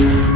Peace.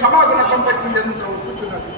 ఆహా. ఇతని క్షమాగుణ సంపత్తి ఎంత ఉంటున్నది